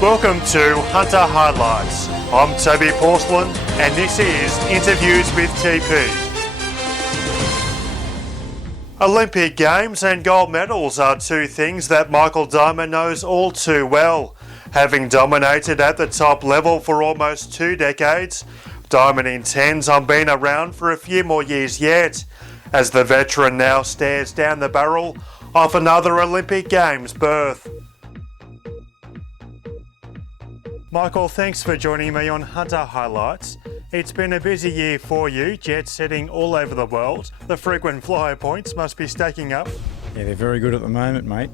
Welcome to Hunter Highlights. I'm Toby Porcelain and this is Interviews with TP. Olympic Games and gold medals are two things that Michael Diamond knows all too well. Having dominated at the top level for almost 2 decades, Diamond intends on being around for a few more years yet, as the veteran now stares down the barrel of another Olympic Games berth. Michael, thanks for joining me on Hunter Highlights. It's been a busy year for you, jet setting all over the world. The frequent flyer points must be stacking up. Yeah, they're very good at the moment, mate.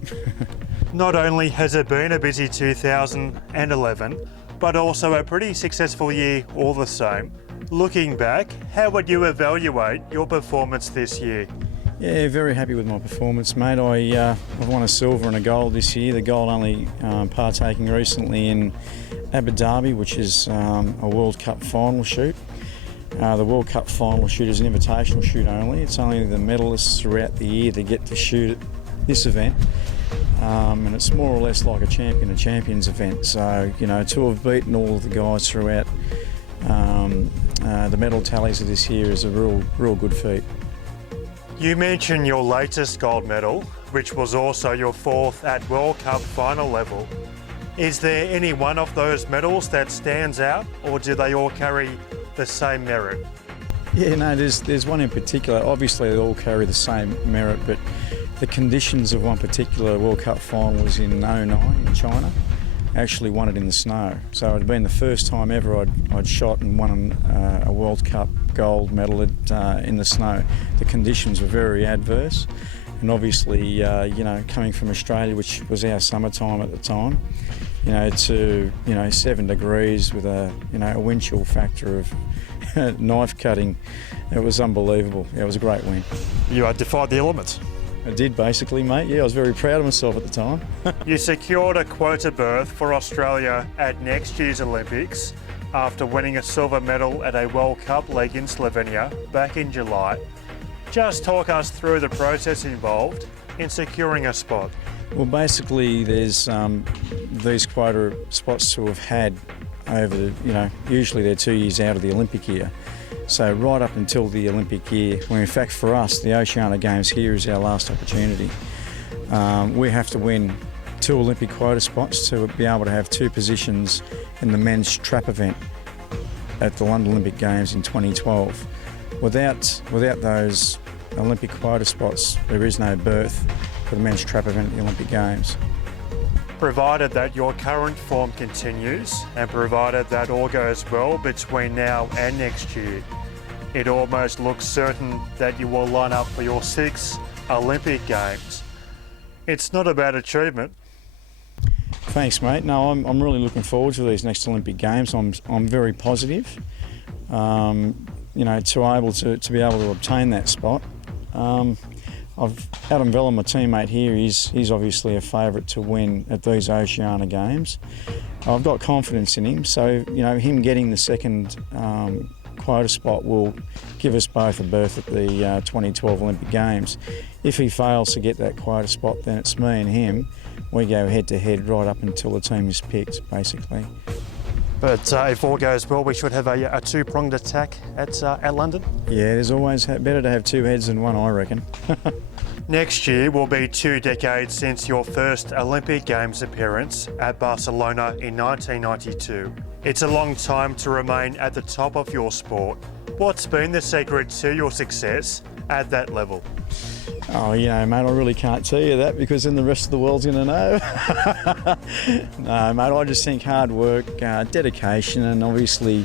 Not only has it been a busy 2011, but also a pretty successful year all the same. Looking back, how would you evaluate your performance this year? Yeah, very happy with my performance, mate. I've won a silver and a gold this year. The gold only partaking recently in Abu Dhabi, which is a World Cup final shoot. The World Cup final shoot is an invitational shoot only. It's only the medalists throughout the year that get to shoot at this event. And it's more or less like a champion of champions event. So, you know, to have beaten all of the guys throughout the medal tallies of this year is a real good feat. You mentioned your latest gold medal, which was also your 4th at World Cup final level. Is there any one of those medals that stands out, or do they all carry the same merit? Yeah, no, there's one in particular. Obviously they all carry the same merit, but the conditions of one particular World Cup final was in '09 in China. I actually won it in the snow. So it had been the first time ever I'd shot and won a World Cup gold medal in the snow. The conditions were very adverse, and obviously, you know, coming from Australia, which was our summertime at the time, you know, to 7 degrees with a wind chill factor of knife cutting, it was unbelievable. Yeah, it was a great win. You defied the elements. I did, basically, mate. Yeah, I was very proud of myself at the time. You secured a quota berth for Australia at next year's Olympics after winning a silver medal at a World Cup leg in Slovenia back in July. Just talk us through the process involved in securing a spot. Well, basically, there's these quota spots to have had over, usually they're 2 years out of the Olympic year. So right up until the Olympic year, when in fact for us, the Oceania Games here is our last opportunity. We have to win 2 Olympic quota spots to be able to have 2 positions in the men's trap event at the London Olympic Games in 2012. Without those Olympic quota spots, there is no berth for the men's trap event at the Olympic Games. Provided that your current form continues and provided that all goes well between now and next year, it almost looks certain that you will line up for your 6th Olympic Games. It's not a bad achievement. Thanks, mate. No, I'm really looking forward to these next Olympic Games. I'm very positive. To be able to obtain that spot. Adam Vella, my teammate here, he's obviously a favourite to win at these Oceania Games. I've got confidence in him, so him getting the second quota spot will give us both a berth at the 2012 Olympic Games. If he fails to get that quota spot, then it's me and him. We go head to head right up until the team is picked, basically. But if all goes well, we should have a two-pronged attack at London? Yeah, there's always better to have 2 heads than one, I reckon. Next year will be 2 decades since your first Olympic Games appearance at Barcelona in 1992. It's a long time to remain at the top of your sport. What's been the secret to your success at that level? Oh, mate, I really can't tell you that because then the rest of the world's going to know. No, mate, I just think hard work, dedication, and obviously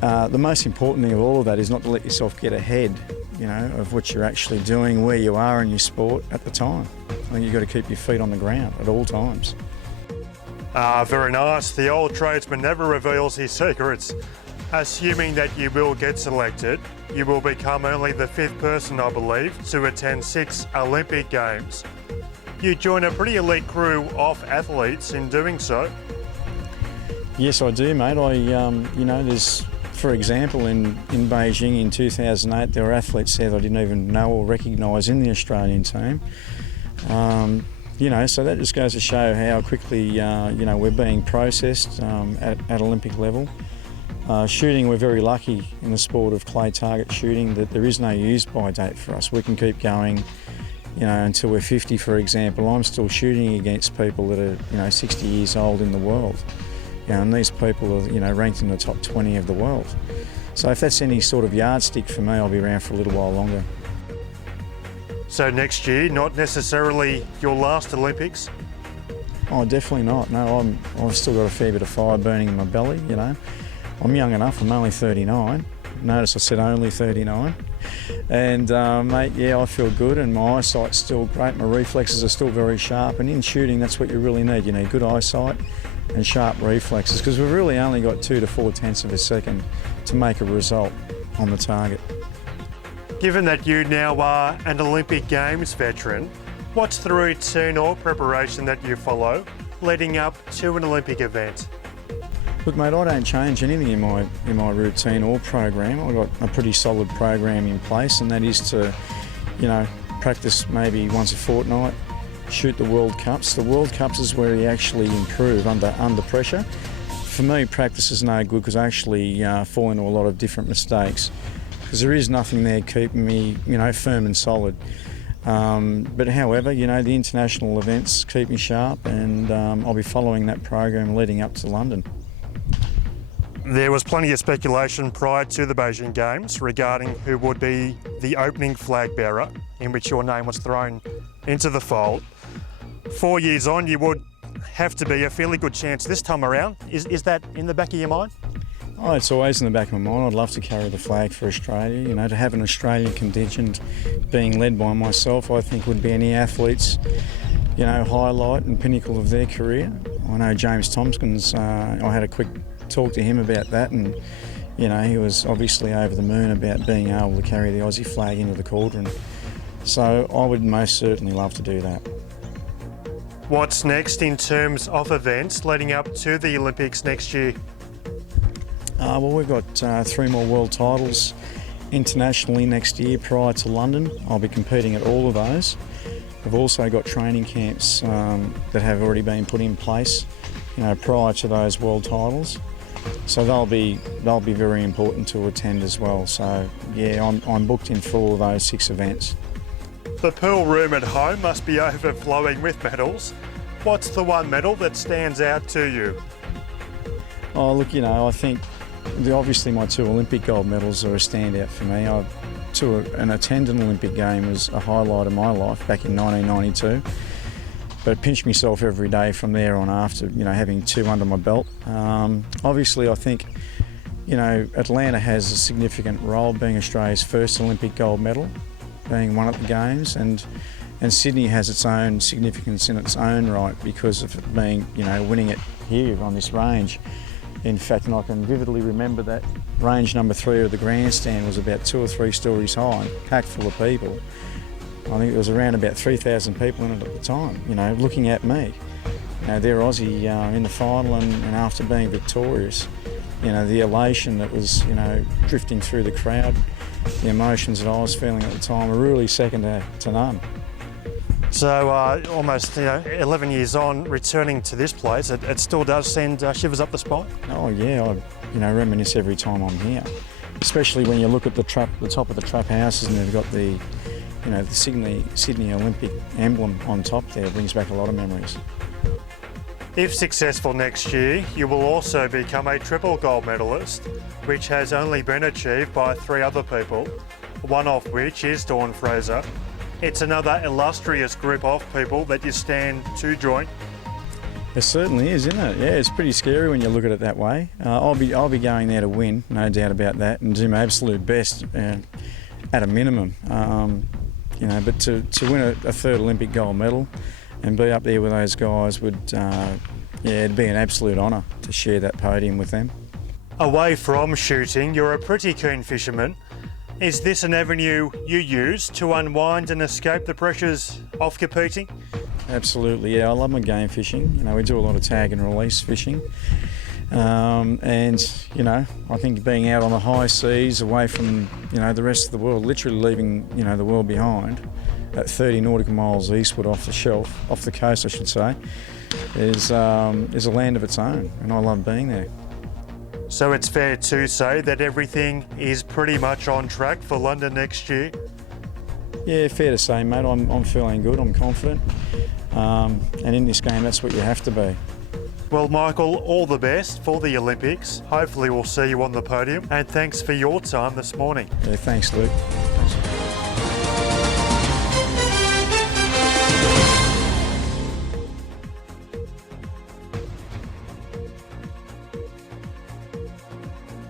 the most important thing of all of that is not to let yourself get ahead, of what you're actually doing, where you are in your sport at the time. I think you've got to keep your feet on the ground at all times. Very nice. The old tradesman never reveals his secrets. Assuming that you will get selected, you will become only the 5th person, I believe, to attend 6 Olympic Games. You join a pretty elite crew of athletes in doing so. Yes, I do, mate. There's, for example, in Beijing in 2008, there were athletes there that I didn't even know or recognise in the Australian team. So that just goes to show how quickly, we're being processed at Olympic level. Shooting, we're very lucky in the sport of clay target shooting that there is no use-by date for us. We can keep going, until we're 50, for example. I'm still shooting against people that are, 60 years old in the world. And these people are, ranked in the top 20 of the world. So if that's any sort of yardstick for me, I'll be around for a little while longer. So next year, not necessarily your last Olympics? Oh, definitely not. No, I've still got a fair bit of fire burning in my belly, I'm young enough, I'm only 39. Notice I said only 39. And mate, I feel good and my eyesight's still great. My reflexes are still very sharp, and in shooting, that's what you really need. You need good eyesight and sharp reflexes, because we've really only got 2 to 4 tenths of a second to make a result on the target. Given that you now are an Olympic Games veteran, what's the routine or preparation that you follow leading up to an Olympic event? Look, mate, I don't change anything in my routine or program. I've got a pretty solid program in place, and that is to, practice maybe once a fortnight, shoot the World Cups. The World Cups is where you actually improve under pressure. For me, practice is no good because I actually fall into a lot of different mistakes, because there is nothing there keeping me, firm and solid. But however, the international events keep me sharp, and I'll be following that program leading up to London. There was plenty of speculation prior to the Beijing Games regarding who would be the opening flag bearer, in which your name was thrown into the fold. 4 years on, you would have to be a fairly good chance this time around. Is that in the back of your mind? Oh, it's always in the back of my mind. I'd love to carry the flag for Australia. To have an Australian contingent being led by myself, I think would be any athlete's, highlight and pinnacle of their career. I know James Tompkins, I had a quick talk to him about that, and he was obviously over the moon about being able to carry the Aussie flag into the cauldron. So I would most certainly love to do that. What's next in terms of events leading up to the Olympics next year? Well, we've got 3 more world titles internationally next year prior to London. I'll be competing at all of those. We've also got training camps that have already been put in place, prior to those world titles. So they'll be very important to attend as well. So I'm booked in for all of those 6 events. The pool room at home must be overflowing with medals. What's the one medal that stands out to you? Oh, look, I think obviously my 2 Olympic gold medals are a standout for me. To attend an Olympic game was a highlight of my life back in 1992. But pinch myself every day from there on after, having 2 under my belt. Obviously, I think, Atlanta has a significant role, being Australia's first Olympic gold medal, being won at the Games, and Sydney has its own significance in its own right because of it being, winning it here on this range. In fact, and I can vividly remember that range number 3 of the grandstand was about 2 or 3 stories high, packed full of people. I think there was around about 3,000 people in it at the time, looking at me. They're Aussie in the final and after being victorious. The elation that was, drifting through the crowd, the emotions that I was feeling at the time were really second to none. So almost 11 years on, returning to this place, it still does send shivers up the spine? Oh yeah, I reminisce every time I'm here. Especially when you look at the top of the trap houses, and they've got the Sydney Olympic emblem on top there. It brings back a lot of memories. If successful next year, you will also become a triple gold medalist, which has only been achieved by 3 other people, one of which is Dawn Fraser. It's another illustrious group of people that you stand to join. It certainly is, isn't it? Yeah, it's pretty scary when you look at it that way. I'll be going there to win, no doubt about that, and do my absolute best at a minimum. But to win a 3rd Olympic gold medal and be up there with those guys would, it'd be an absolute honour to share that podium with them. Away from shooting, you're a pretty keen fisherman. Is this an avenue you use to unwind and escape the pressures of competing? Absolutely, yeah. I love my game fishing. We do a lot of tag and release fishing. I think being out on the high seas, away from, the rest of the world, literally leaving, the world behind, at 30 nautical miles eastward off the coast I should say, is a land of its own, and I love being there. So it's fair to say that everything is pretty much on track for London next year? Yeah, fair to say, mate. I'm feeling good, I'm confident, and in this game that's what you have to be. Well, Michael, all the best for the Olympics. Hopefully we'll see you on the podium, and thanks for your time this morning. Yeah, thanks, Luke.